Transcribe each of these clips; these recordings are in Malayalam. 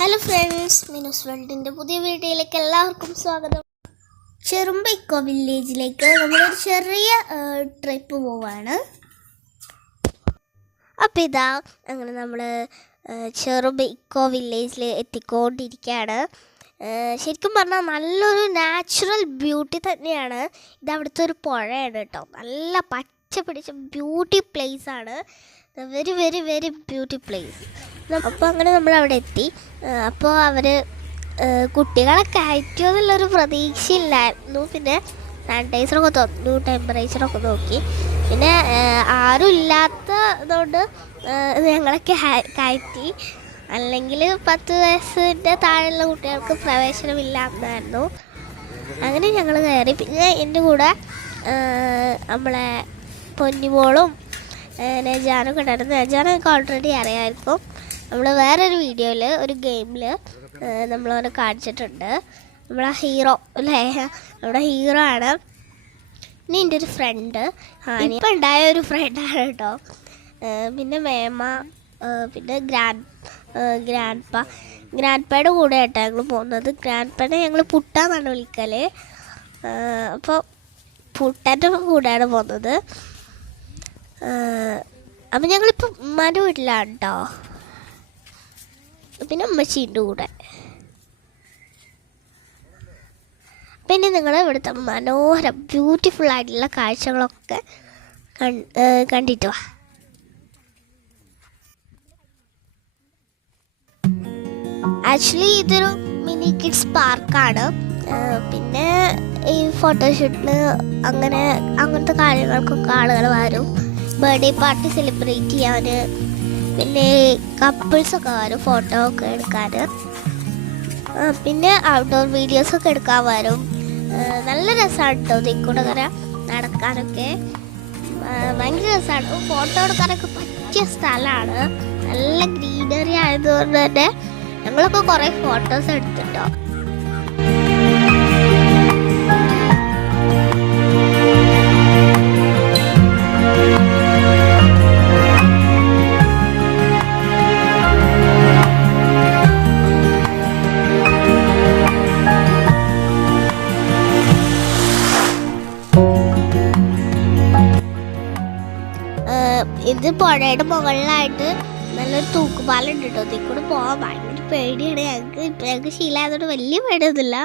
ഹലോ ഫ്രണ്ട്സ്, മിനുസ് വേൾഡിൻ്റെ പുതിയ വീഡിയോയിലേക്ക് എല്ലാവർക്കും സ്വാഗതം. ചെറുമ്പ ഇക്കോ വില്ലേജിലേക്ക് നമ്മളൊരു ചെറിയ ട്രിപ്പ് പോവാണ്. അപ്പോൾ ഇതാ അങ്ങനെ നമ്മൾ ചെറുമ്പ ഇക്കോ വില്ലേജിൽ എത്തിക്കൊണ്ടിരിക്കുകയാണ്. ശരിക്കും പറഞ്ഞാൽ നല്ലൊരു നാച്ചുറൽ ബ്യൂട്ടി തന്നെയാണ്. ഇത് അവിടുത്തെ ഒരു പുഴയാണ് കേട്ടോ. നല്ല പച്ച പിടിച്ച ബ്യൂട്ടി പ്ലേസാണ്. Very very very beauty place. അപ്പോൾ അങ്ങനെ നമ്മൾ അവിടെ എത്തി. അപ്പോൾ അവർ കുട്ടികളെ കയറ്റുമോ എന്നുള്ളൊരു പ്രതീക്ഷയില്ലായിരുന്നു. പിന്നെ സാനിറ്റൈസറൊക്കെ തന്നു, ടെമ്പറേച്ചറൊക്കെ നോക്കി. പിന്നെ ആരും ഇല്ലാത്തതുകൊണ്ട് ഞങ്ങളെ കയറ്റി. അല്ലെങ്കിൽ 10 വയസ്സിൻ്റെ താഴെയുള്ള കുട്ടികൾക്ക് പ്രവേശനമില്ല എന്നായിരുന്നു. അങ്ങനെ ഞങ്ങൾ കയറി. പിന്നെ എൻ്റെ കൂടെ നമ്മളെ പൊന്നിമോളും നജാനൊക്കെ ഉണ്ടായിരുന്നു. നജാനൊക്കെ ഓൾറെഡി അറിയാമായിരിക്കും. നമ്മൾ വേറൊരു വീഡിയോയിൽ ഒരു ഗെയിമിൽ നമ്മളവനെ കാണിച്ചിട്ടുണ്ട്. നമ്മളെ ഹീറോ അല്ലേ, നമ്മുടെ ഹീറോ ആണ്. ഇനി എൻ്റെ ഒരു ഫ്രണ്ട്, ഇപ്പം ഉണ്ടായ ഒരു ഫ്രണ്ടാണ് കേട്ടോ. പിന്നെ മേമ, പിന്നെ ഗ്രാൻഡ്പ്പയുടെ കൂടെ ആയിട്ടാണ് ഞങ്ങൾ പോകുന്നത്. ഗ്രാൻഡ്പ്പനെ ഞങ്ങൾ പുട്ടാന്നാണ് വിളിക്കൽ. അപ്പോൾ പുട്ടൻ്റെ കൂടെയാണ് പോകുന്നത്. അപ്പം ഞങ്ങളിപ്പോൾ ഉമ്മാൻ്റെ വീട്ടിലാണ് കേട്ടോ. പിന്നെ ഉമ്മച്ചീൻ്റെ കൂടെ. പിന്നെ നിങ്ങൾ ഇവിടുത്തെ മനോഹരം ബ്യൂട്ടിഫുൾ ആയിട്ടുള്ള കാഴ്ചകളൊക്കെ കണ്ടിട്ട് വാ. ആക്ച്വലി ഇതൊരു മിനി കിഡ്സ് പാർക്കാണ്. പിന്നെ ഈ ഫോട്ടോഷൂട്ടിന് അങ്ങനത്തെ കാര്യങ്ങൾക്കൊക്കെ ആളുകൾ വരും. ബർത്ത്ഡേ പാർട്ടി സെലിബ്രേറ്റ് ചെയ്യാൻ, പിന്നെ കപ്പിൾസൊക്കെ വരും ഫോട്ടോ ഒക്കെ എടുക്കാൻ. പിന്നെ ഔട്ട്ഡോർ വീഡിയോസൊക്കെ എടുക്കാൻ വരും. നല്ല രസമാണ് കേട്ടോ. ഇതിൽക്കൂടെ അങ്ങനെ നടക്കാനൊക്കെ ഭയങ്കര രസമാണ്. ഫോട്ടോ എടുക്കാനൊക്കെ പറ്റിയ സ്ഥലമാണ്. നല്ല ഗ്രീനറി ആയതുകൊണ്ട് തന്നെ ഞങ്ങളൊക്കെ കുറേ ഫോട്ടോസ് എടുത്തിട്ടോ. ഇത് പുഴയുടെ മുകളിലായിട്ട് നല്ലൊരു തൂക്കുപാലം ഉണ്ട് കേട്ടോ. ഇതിൽ കൂടെ പോകാൻ ഭയങ്കര പേടിയാണ് ഞങ്ങൾക്ക്. ഇപ്പം ഞങ്ങൾക്ക് ശീലമായതുകൊണ്ട് വലിയ പേടിയൊന്നുമില്ല.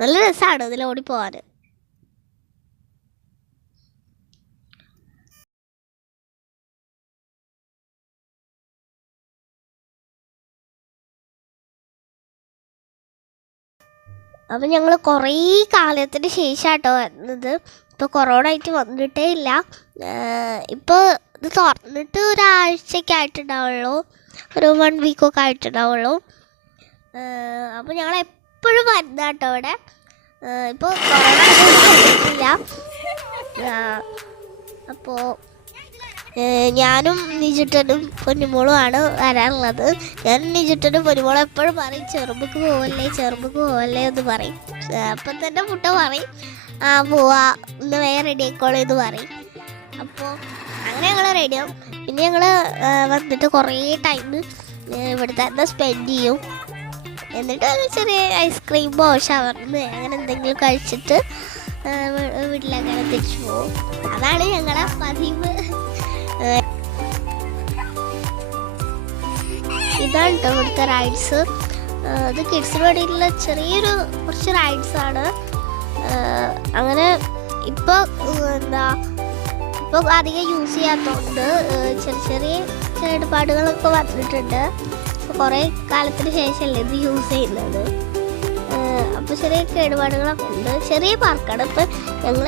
നല്ല രസമാണ് ഇതിൽ ഓടി പോകാൻ. അപ്പം ഞങ്ങൾ കുറേ കാലത്തിന് ശേഷമാട്ടോ വരുന്നത്. ഇപ്പോൾ കൊറോണ ആയിട്ട് വന്നിട്ടേ ഇല്ല. ഇപ്പോൾ ഇത് തുറന്നിട്ട് ഒരാഴ്ചയൊക്കെ ആയിട്ടുണ്ടാവുള്ളൂ, ഒരു 1 വീക്കൊക്കെ ആയിട്ടുണ്ടാവുള്ളൂ. അപ്പോൾ ഞങ്ങൾ എപ്പോഴും വരുന്ന കേട്ടോ ഇവിടെ. ഇപ്പോൾ കൊറോണ ഇല്ല. അപ്പോൾ ഞാനും നിജുട്ടനും പൊന്നിമോളും ആണ് വരാനുള്ളത്. ഞാൻ നിജുട്ടനും പൊന്നിമോളും എപ്പോഴും പറയും ചെറുമ്പക്ക് പോവല്ലേ എന്ന് പറയും. അപ്പം തന്നെ മുട്ട പറയും പോവാ ഇന്ന് വേറെ റെഡി ആയിക്കോളൂ എന്ന് പറയും. അപ്പോൾ അങ്ങനെ ഞങ്ങൾ റെഡിയാവും. പിന്നെ ഞങ്ങൾ വന്നിട്ട് കുറേ ടൈം ഇവിടെ തന്നെ സ്പെൻഡ് ചെയ്യും. എന്നിട്ട് ചെറിയ ഐസ്ക്രീമോ ഷവർമ അങ്ങനെ എന്തെങ്കിലും കഴിച്ചിട്ട് വീട്ടിലങ്ങനെ തിരിച്ചു പോകും. അതാണ് ഞങ്ങളെ പതിവ്. ഇതാണ് കേട്ടോ ഇവിടുത്തെ റൈഡ്സ്. ഇത് കിഡ്സിന് വേണ്ടിയിട്ടുള്ള കുറച്ച് റൈഡ്സാണ്. അങ്ങനെ ഇപ്പോൾ അധികം യൂസ് ചെയ്യാത്തതുകൊണ്ട് ചെറിയ കേടുപാടുകളൊക്കെ വന്നിട്ടുണ്ട്. ഇപ്പോൾ കുറേ കാലത്തിന് ശേഷമല്ലേ ഇത് യൂസ് ചെയ്യുന്നത്. അപ്പോൾ ചെറിയ കേടുപാടുകളൊക്കെ ഉണ്ട്. ചെറിയ പാർക്കാണ്. ഇപ്പം ഞങ്ങൾ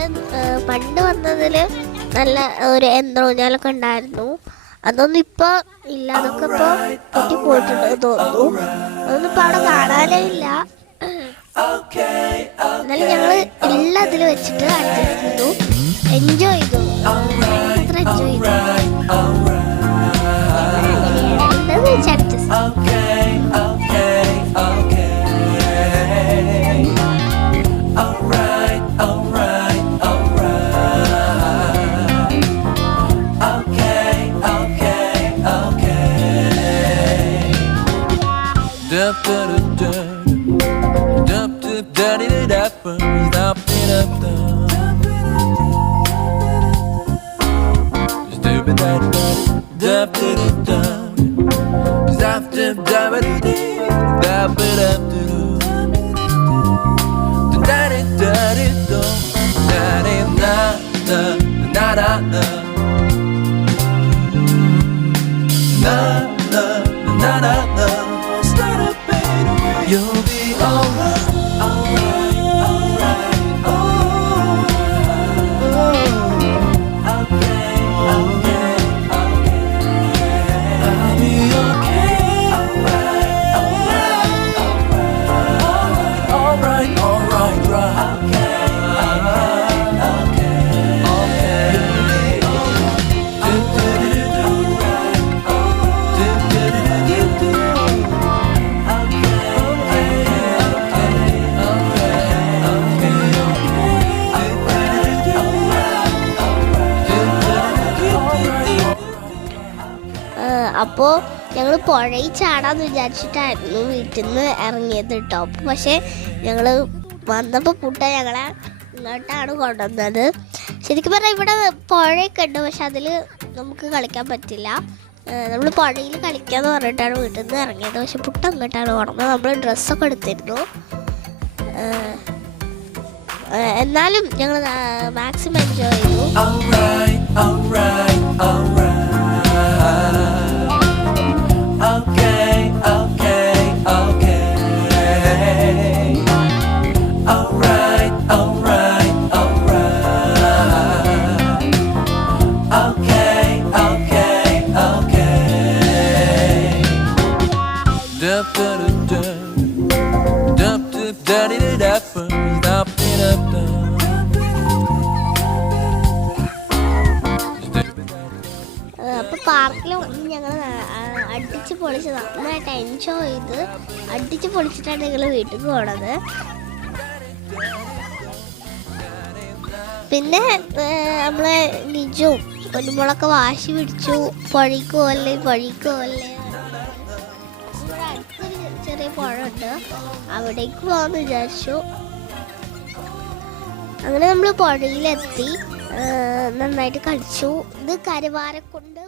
പണ്ട് വന്നതിൽ നല്ല ഒരു യന്ത്രൂഞ്ഞാലൊക്കെ ഉണ്ടായിരുന്നു. അതൊന്നും ഇപ്പോൾ ഇല്ല. അതൊക്കെ ഇപ്പോൾ പൊട്ടി പോയിട്ടുണ്ടെന്ന് തോന്നുന്നു. അതൊന്നും ഇപ്പോൾ അവിടെ കാണാനേ ഇല്ല. എന്നാലും ഞങ്ങൾ എല്ലാം അതിൽ വെച്ചിട്ട് അഡ്ജസ്റ്റ് ചെയ്തു, എൻജോയ് ചെയ്തു. എത്ര എൻജോയ് ചെയ്തു വെച്ച് adjust. You'll be alright, alright, alright, oh, okay, okay, okay, I'll be okay, alright, alright, alright, alright, alright, right, അപ്പോൾ ഞങ്ങൾ പുഴയിൽ ചാടാന്ന് വിചാരിച്ചിട്ടായിരുന്നു വീട്ടിൽ നിന്ന് ഇറങ്ങിയത് കേട്ടോ. അപ്പോൾ പക്ഷേ ഞങ്ങൾ വന്നപ്പോൾ പുട്ട ഞങ്ങളെ ഇങ്ങോട്ടാണ് കൊണ്ടുവന്നത്. ശരിക്കും പറഞ്ഞാൽ ഇവിടെ പുഴയൊക്കെ ഉണ്ട്, പക്ഷെ അതിൽ നമുക്ക് കളിക്കാൻ പറ്റില്ല. നമ്മൾ പുഴയിൽ കളിക്കാമെന്ന് പറഞ്ഞിട്ടാണ് വീട്ടിൽ നിന്ന് ഇറങ്ങിയത്. പക്ഷെ പുട്ട അങ്ങോട്ടാണ് കൊണ്ടുവന്നത്. നമ്മൾ ഡ്രസ്സൊക്കെ എടുത്തിരുന്നു. എന്നാലും ഞങ്ങൾ മാക്സിമം എൻജോയ് ചെയ്തു. Okay, okay, okay. Alright, alright, alright. Okay, okay, okay. Dup dup dup dup dup daddy dup dup dup dup. അപ്പോൾ പാർക്കിൽ വന്ന് ഞങ്ങൾ അടിച്ച് പൊളിച്ച് നന്നായിട്ട് എൻജോയ് ചെയ്ത് അടിച്ച് പൊളിച്ചിട്ടാണ് ഞങ്ങൾ വീട്ടിൽ പോണത്. പിന്നെ നമ്മളെ നിജും പൊന്നുമോളൊക്കെ വാശി പിടിച്ചു, പുഴയ്ക്ക് പോകല്ലേ പുഴയ്ക്ക് പോകല്ലേ. ഇവിടെ അടുത്തൊരു ചെറിയ പുഴ ഉണ്ട്, അവിടേക്ക് പോകാമെന്ന് വിചാരിച്ചു. അങ്ങനെ നമ്മൾ പുഴയിലെത്തി, നന്നായിട്ട് കളിച്ചു. ഇത് കരുവാരക്കുണ്ട്.